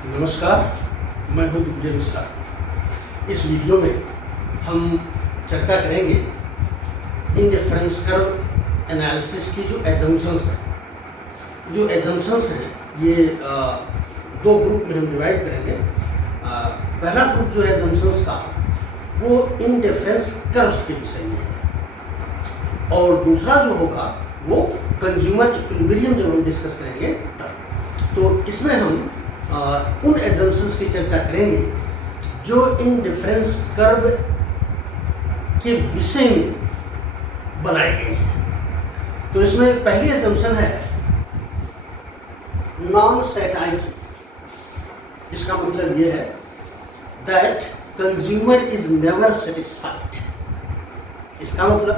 नमस्कार, मैं हूं दिग्विजय मिश्रा। इस वीडियो में हम चर्चा करेंगे इंडिफरेंस कर्व एनालिसिस की जो एजम्पशंस हैं। जो एजम्पशंस हैं ये दो ग्रुप में हम डिवाइड करेंगे। पहला ग्रुप जो है एजम्पशंस का वो इंडिफरेंस कर्व्स के विषय में है, और दूसरा जो होगा वो कंज्यूमर इक्विलिब्रियम जब हम डिस्कस करेंगे तब। तो इसमें हम उन एजम्पशंस की चर्चा करेंगे जो इंडिफरेंस कर्व के विषय में बनाए गए हैं। तो इसमें पहली एजम्पशन है नॉन सेटाइटी। इसका मतलब ये है that consumer is never satisfied. इसका मतलब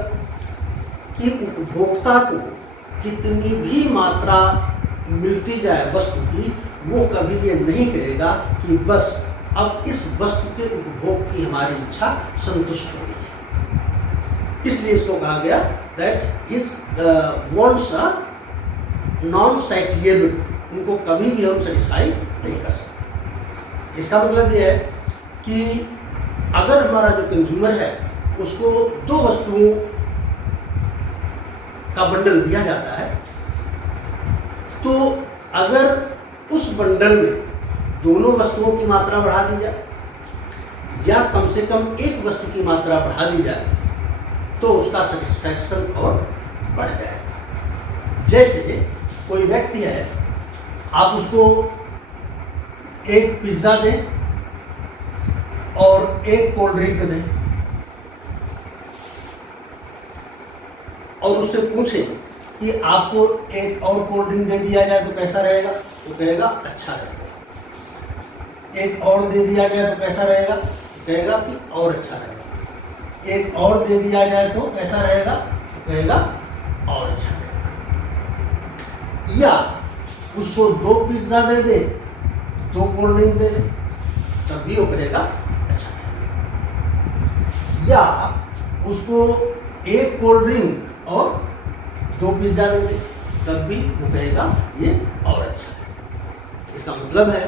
कि उपभोक्ता को कितनी भी मात्रा मिलती जाए वस्तु की, वो कभी ये नहीं कहेगा कि बस अब इस वस्तु के उपभोग की हमारी इच्छा संतुष्ट हो गई है। इसलिए इसको कहा गया that his wants are non satiable. उनको कभी भी हम सेटिस्फाई नहीं कर सकते। इसका मतलब ये है कि अगर हमारा जो कंज्यूमर है उसको दो वस्तुओं का बंडल दिया जाता है, तो अगर उस बंडल में दोनों वस्तुओं की मात्रा बढ़ा दी जाए या कम से कम एक वस्तु की मात्रा बढ़ा दी जाए तो उसका सेटिस्फैक्शन और बढ़ जाएगा। जैसे कोई व्यक्ति है, आप उसको एक पिज्ज़ा दें और एक कोल्ड ड्रिंक दें और उससे पूछें कि आपको एक और कोल्ड ड्रिंक दे दिया जाए तो कैसा रहेगा, तो कहेगा अच्छा रहेगा। एक और दे दिया जाए तो कैसा रहेगा, कहेगा कि और अच्छा रहेगा। एक और दे दिया जाए तो कैसा रहेगा, तो कहेगा और अच्छा रहेगा। या उसको दो पिज्ज़ा दे दे, दो कोल्ड ड्रिंक दे दे, तब भी वो कहेगा अच्छा रहेगा। या उसको एक कोल्ड ड्रिंक और दो पिज्ज़ा दे दे, तब भी वो कहेगा ये और अच्छा है। इसका मतलब है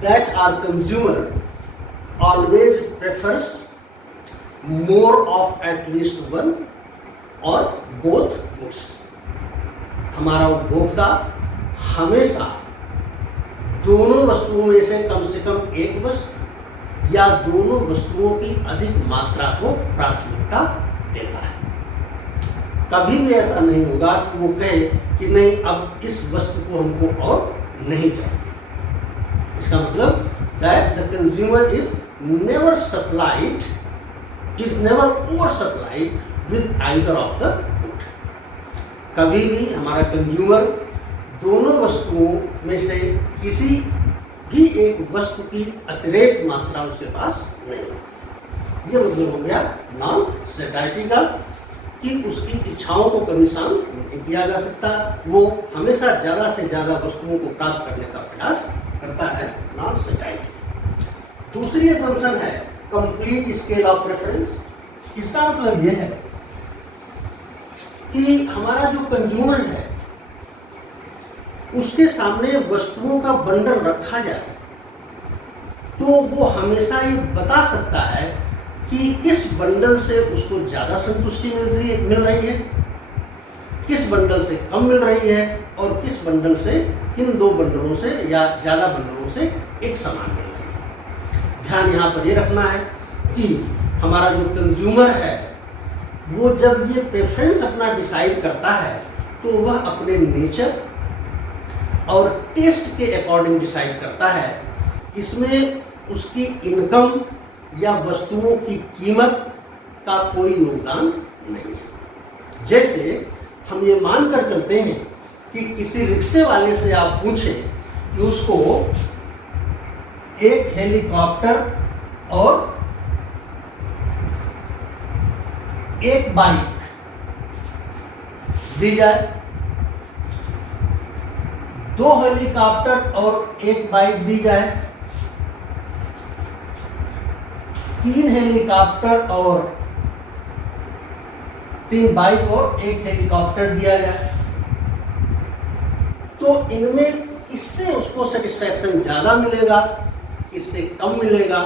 that our consumer always prefers more of at least one और बोथ गुड्स। हमारा उपभोक्ता हमेशा दोनों वस्तुओं में से कम एक वस्तु या दोनों वस्तुओं की अधिक मात्रा को प्राथमिकता देता है। कभी भी ऐसा नहीं होगा कि वो कहे कि नहीं अब इस वस्तु को हमको और नहीं चाहिए। इसका मतलब that the consumer is never supplied, is never over supplied with either of the good. कभी भी हमारा कंज्यूमर दोनों वस्तुओं में से किसी भी एक वस्तु की अतिरिक्त मात्रा उसके पास नहीं होती। ये मतलब हो गया नॉन सेटाइटी का, कि उसकी इच्छाओं को कभी शांत नहीं किया जा सकता। वो हमेशा ज़्यादा से ज़्यादा वस्तुओं को प्राप्त करने का प्रयास करता है, नॉन सेटाइटी। दूसरी असम्पशन है कंप्लीट स्केल ऑफ प्रेफरेंस। इसका मतलब यह है कि हमारा जो कंज्यूमर है उसके सामने वस्तुओं का बंडल रखा जाए तो वो हमेशा ये बता सकता है कि किस बंडल से उसको ज़्यादा संतुष्टि मिल रही है, किस बंडल से कम मिल रही है, और किस बंडल से, किन दो बंडलों से या ज़्यादा बंडलों से एक समान मिल रही है। ध्यान यहाँ पर ये रखना है कि हमारा जो कंज्यूमर है वो जब ये प्रेफरेंस अपना डिसाइड करता है तो वह अपने नेचर और टेस्ट के अकॉर्डिंग डिसाइड करता है। इसमें उसकी इनकम या वस्तुओं की कीमत का कोई योगदान नहीं है। जैसे हम ये मानकर चलते हैं कि किसी रिक्शे वाले से आप पूछें कि उसको एक हेलीकॉप्टर और एक बाइक दी जाए, दो हेलीकॉप्टर और एक बाइक दी जाए, 3 हेलीकॉप्टर और 3 बाइक और एक हेलीकॉप्टर दिया जाए, तो इनमें किससे उसको सेटिस्फैक्शन ज़्यादा मिलेगा, किससे कम मिलेगा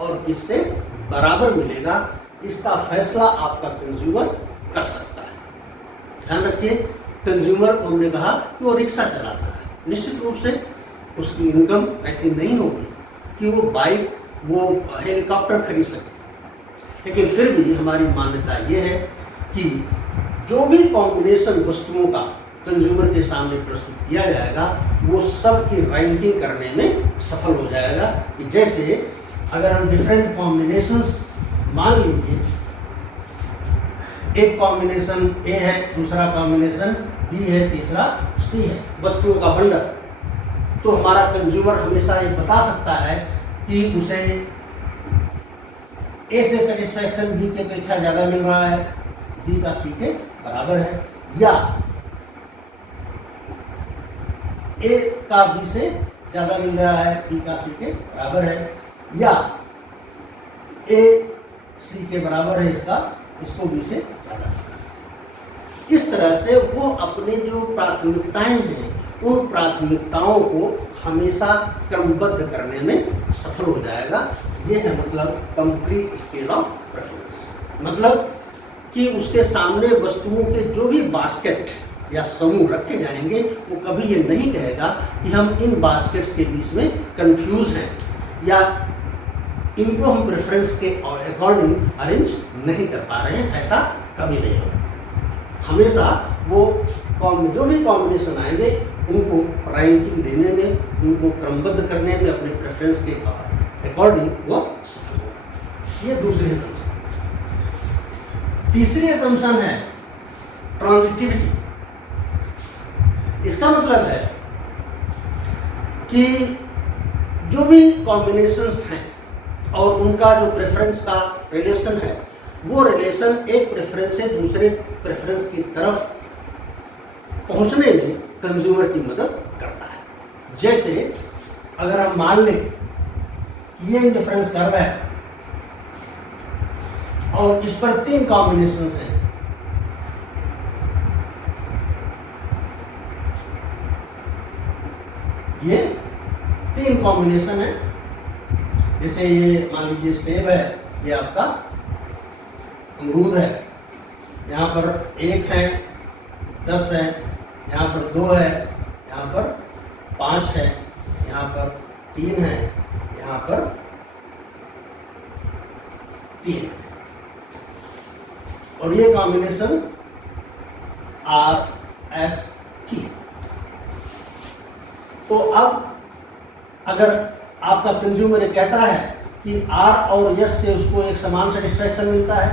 और किससे बराबर मिलेगा, इसका फैसला आपका कंज्यूमर कर सकता है। ध्यान रखिए, कंज्यूमर को हमने कहा कि वो रिक्शा चलाता है, निश्चित रूप से उसकी इनकम ऐसी नहीं होगी कि वो बाइक, वो हेलीकॉप्टर खरीद सके, लेकिन फिर भी हमारी मान्यता ये है कि जो भी कॉम्बिनेशन वस्तुओं का कंज्यूमर के सामने प्रस्तुत किया जाएगा वो सब की रैंकिंग करने में सफल हो जाएगा। कि जैसे अगर हम डिफरेंट कॉम्बिनेशंस मान लीजिए, एक कॉम्बिनेशन ए है, दूसरा कॉम्बिनेशन बी है, तीसरा सी है, वस्तुओं का बंडल, तो हमारा कंज्यूमर हमेशा ये बता सकता है कि उसे ए से सेटिस्फैक्शन बी के अपेक्षा ज़्यादा मिल रहा है, बी का सी के बराबर है, या ए का बी से ज़्यादा मिल रहा है, बी का सी के बराबर है, या ए सी के बराबर है इसको बी से ज़्यादा। इस तरह से वो अपने जो प्राथमिकताएं हैं उन प्राथमिकताओं को हमेशा क्रमबद्ध करने में सफल हो जाएगा। ये है मतलब कंप्लीट स्केल ऑफ प्रेफरेंस। मतलब कि उसके सामने वस्तुओं के जो भी बास्केट या समूह रखे जाएंगे वो कभी ये नहीं कहेगा कि हम इन बास्केट्स के बीच में कंफ्यूज हैं या इनको हम प्रेफरेंस के अकॉर्डिंग अरेंज नहीं कर पा रहे हैं, ऐसा कभी नहीं होगा। हमेशा वो जो भी कॉम्बिनेशन आएंगे उनको रैंकिंग देने में, उनको क्रमबद्ध करने में अपने प्रेफरेंस के अकॉर्डिंग वो सफल होगा। ये दूसरी असम्पशन। तीसरी असम्पशन है ट्रांजिटिविटी। इसका मतलब है कि जो भी कॉम्बिनेशंस हैं और उनका जो प्रेफरेंस का रिलेशन है वो रिलेशन एक प्रेफरेंस से दूसरे प्रेफरेंस की तरफ पहुंचने में कंज्यूमर की मदद करता है। जैसे अगर हम मान लें ये इंडिफरेंस कर्व है और इस पर 3 कॉम्बिनेशंस हैं, ये 3 कॉम्बिनेशन है। जैसे ये मान लीजिए सेब है, ये आपका अमरूद है, यहाँ पर 1 है, 10 है, यहाँ पर 2 है, यहाँ पर 5 है, यहाँ पर 3 है, यहाँ पर 3 है, और ये कॉम्बिनेशन RST। तो अब अगर आपका कंज्यूमर ये कहता है कि R और S से उसको एक समान सेटिस्फैक्शन मिलता है,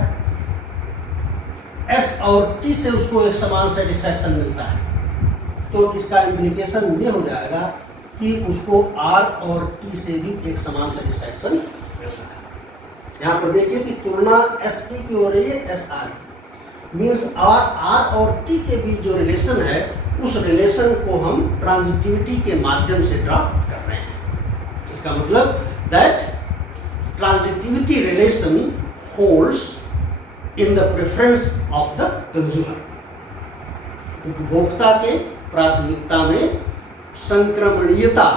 S और T से उसको एक समान सेटिस्फैक्शन मिलता है, तो इसका इम्प्लीकेशन ये हो जाएगा कि उसको R और T से भी एक समान सेटिस्फैक्शन मिलता है। यहाँ पर देखिए कि तुलना ST की हो रही है SR की, मीन्स R और T के बीच जो रिलेशन है उस रिलेशन को हम ट्रांजिटिविटी के माध्यम से ड्रा कर रहे हैं। इसका मतलब that transitivity relation holds in the preference of the consumer. उपभोक्ता के प्राथमिकता में संक्रमणीयता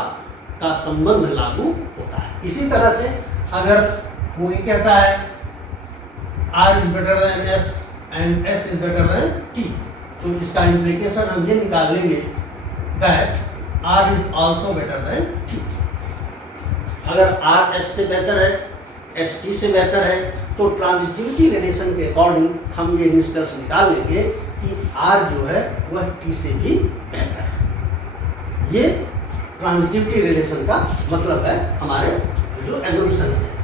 का संबंध लागू होता है। इसी तरह से अगर वो ये कहता है R is better than S and S is better than T, तो इसका इम्प्लीकेशन हम ये निकाल लेंगे that R is also better than T। अगर R S से बेहतर है, S T से बेहतर है, तो ट्रांजिटिविटी रिलेशन के अकॉर्डिंग हम ये निष्कर्ष निकाल लेंगे कि R जो है वह T से भी बेहतर है। ये ट्रांजिटिविटी रिलेशन का मतलब है हमारे जो एजम्पशन है।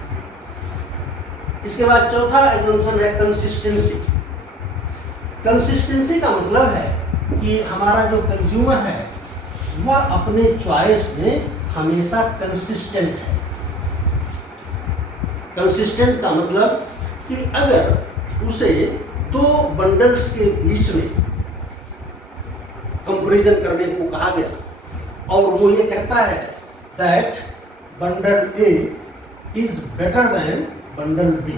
इसके बाद चौथा एजम्पशन है कंसिस्टेंसी। कंसिस्टेंसी का मतलब है कि हमारा जो कंज्यूमर है वह अपने चॉइस में हमेशा कंसिस्टेंट है। कंसिस्टेंट का मतलब कि अगर उसे 2 बंडल्स के बीच में कंपैरिजन करने को कहा गया और वो ये कहता है that bundle A is better than bundle B,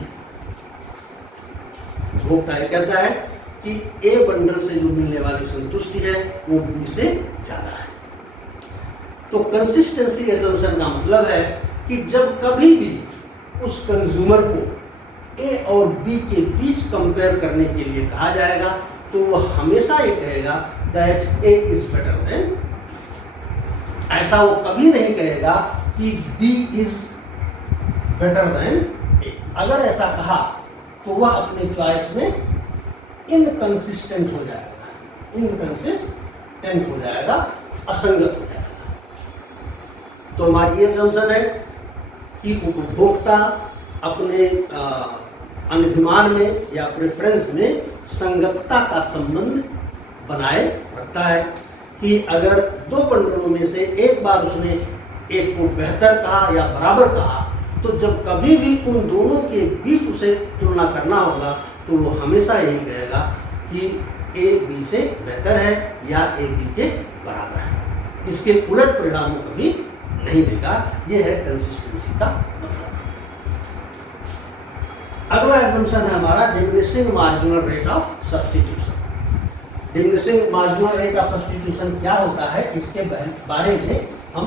उपभोक्ता ये कहता है कि A बंडल से जो मिलने वाली संतुष्टि है वो B से ज्यादा है। तो कंसिस्टेंसी एजम्पशन का मतलब है कि जब कभी भी उस कंज्यूमर को ए और बी के बीच कंपेयर करने के लिए कहा जाएगा तो वह हमेशा ये कहेगा that A is better than, ऐसा वो कभी नहीं कहेगा कि बी इज बेटर देन ए। अगर ऐसा कहा तो वह अपने चॉइस में इनकंसिस्टेंट हो जाएगा, इनकंसिस्टेंट हो जाएगा, असंगत हो जाएगा। तो हमारी ये असम्पशन है कि उपभोक्ता अपने अनुमान में या प्रेफरेंस में संगतता का संबंध बनाए रखता है कि अगर दो बंडलों में से एक बार उसने एक को बेहतर कहा या बराबर कहा तो जब कभी भी उन दोनों के बीच उसे तुलना करना होगा तो वो हमेशा यही कहेगा कि ए बी से बेहतर है या ए बी के बराबर है। इसके उलट परिणाम को कभी नहीं देगा। यह है कंसिस्टेंसी का मतलब। अगला असम्पशन है हमारा diminishing marginal rate of substitution. Diminishing marginal rate of substitution क्या होता है इसके बारे में हम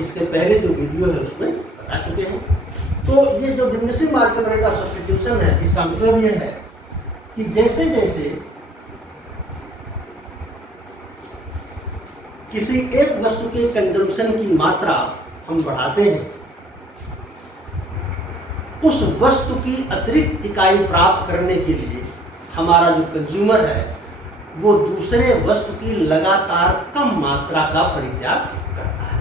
इसके पहले जो वीडियो है उसमें बता चुके हैं। तो ये जो diminishing marginal rate of substitution है इसका मतलब ये है कि जैसे जैसे किसी एक वस्तु के कंजम्पशन की मात्रा हम बढ़ाते हैं उस वस्तु की अतिरिक्त इकाई प्राप्त करने के लिए हमारा जो कंज्यूमर है वो दूसरे वस्तु की लगातार कम मात्रा का परित्याग करता है।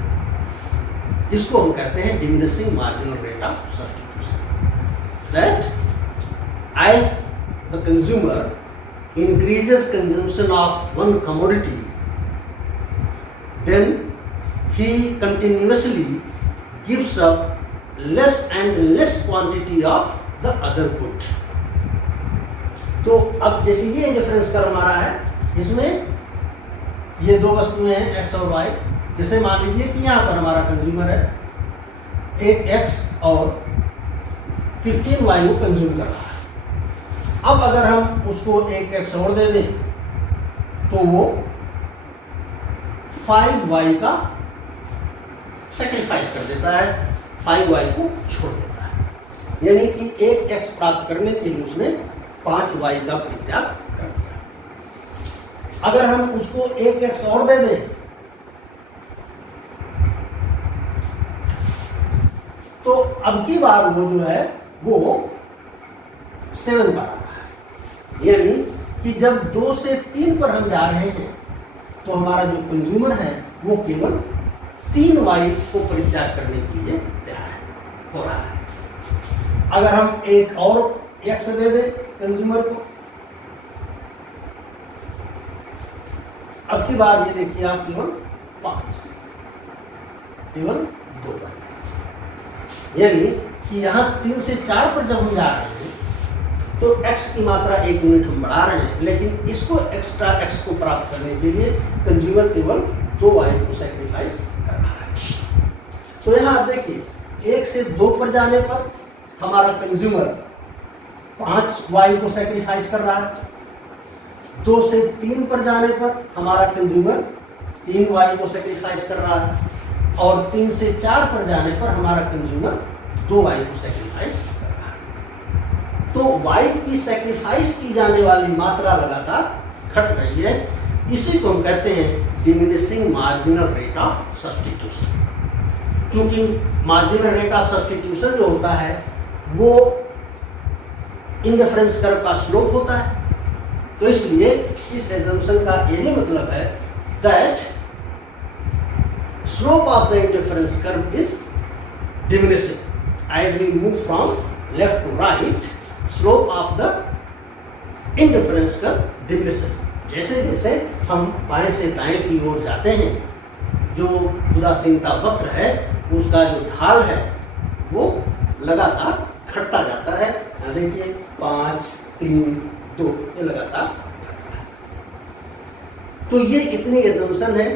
इसको हम कहते हैं diminishing marginal rate of substitution. That as the consumer increases consumption of one commodity, then he continuously gives up less and less quantity of the other good. तो अब जैसे ये डिफरेंस कर हमारा है, इसमें ये दो वस्तुएं हैं एक्स और वाई। जैसे मान लीजिए कि यहाँ पर हमारा कंज्यूमर है, एक एक्स और 15 वाई को कंज्यूम कर रहा है। अब अगर हम उसको एक एक्स और दे दें तो वो 5 वाई का सेक्रीफाइस कर देता है, 5 वाई को छोड़ देता है। यानी कि एक एक्स प्राप्त करने के लिए उसने 5 वाई का परित्याग कर दिया। अगर हम उसको एक एक्स और दे दें तो अब की बार वो जो है वो 7 पर आ रहा है। यानी कि जब 2 से 3 पर हम जा रहे हैं तो हमारा जो कंज्यूमर है वो केवल 3 वाई को परित्याग करने के लिए तैयार हो रहा है। अगर हम एक और एक्स दे दें कंज्यूमर को, अब की बार ये देखिए आप केवल 5, केवल 2 वाई। यानी कि यहाँ 3 से 4 पर जब हम जा रहे हैं तो x की मात्रा 1 यूनिट हम बढ़ा रहे हैं, लेकिन इसको एक्स्ट्रा x को प्राप्त करने के लिए कंज्यूमर केवल 2 वाई को सेक्रीफाइस कर रहा है। तो यहाँ आप देखिए 1 से 2 पर जाने पर हमारा कंज्यूमर 5 वाई को सेक्रीफाइस कर रहा है, 2 से 3 पर जाने पर हमारा कंज्यूमर 3 वाई को सेक्रीफाइस कर रहा है, और 3 से 4 पर जाने पर हमारा कंज्यूमर 2 वाई को सेक्रीफाइस कर रहा है। तो वाई की सेक्रीफाइस की जाने वाली मात्रा लगातार घट रही है। इसी को हम कहते हैं diminishing marginal rate of substitution. क्योंकि मार्जिनल रेट ऑफ सब्स्टिट्यूशन जो होता है वो इंडिफरेंस कर्व का स्लोप होता है। तो इसलिए इस एजम्पशन का यही मतलब है that slope of the indifference curve is diminishing. As we move from left to right, slope of the indifference curve diminishes. जैसे जैसे हम बाएं से दाएं की ओर जाते हैं, जो उदासीनता वक्र है उसका जो ढाल है वो लगातार घटता जाता है। यहाँ देखिए 5, 3, 2 ये लगातार घट रहा है। तो ये इतनी एजम्पशन है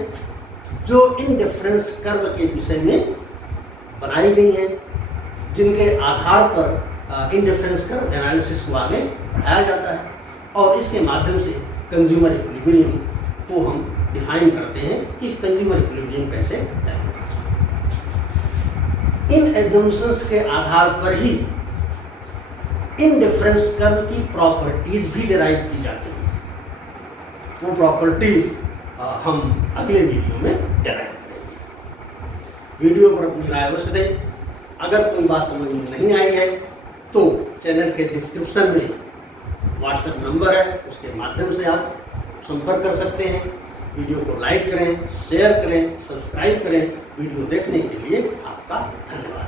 जो इंडिफरेंस कर्व के विषय में बनाई गई हैं, जिनके आधार पर इंडिफरेंस कर्व एनालिसिस को आगे बढ़ाया जाता है और इसके माध्यम से कंज्यूमर इक्विलिब्रियम को हम डिफाइन करते हैं कि कंज्यूमर इक्विलिब्रियम कैसे तय होगा। इन एजम्पशंस के आधार पर ही इंडिफरेंस कर्व की प्रॉपर्टीज भी डिराइव की जाती हैं। वो प्रॉपर्टीज हम अगले वीडियो में डिराइव करेंगे। वीडियो पर अपनी राय अवश्य दें। अगर कोई बात समझ में नहीं आई है तो चैनल के डिस्क्रिप्शन में व्हाट्सएप नंबर है, उसके माध्यम से आप संपर्क कर सकते हैं। वीडियो को लाइक करें, शेयर करें, सब्सक्राइब करें। वीडियो देखने के लिए आपका धन्यवाद।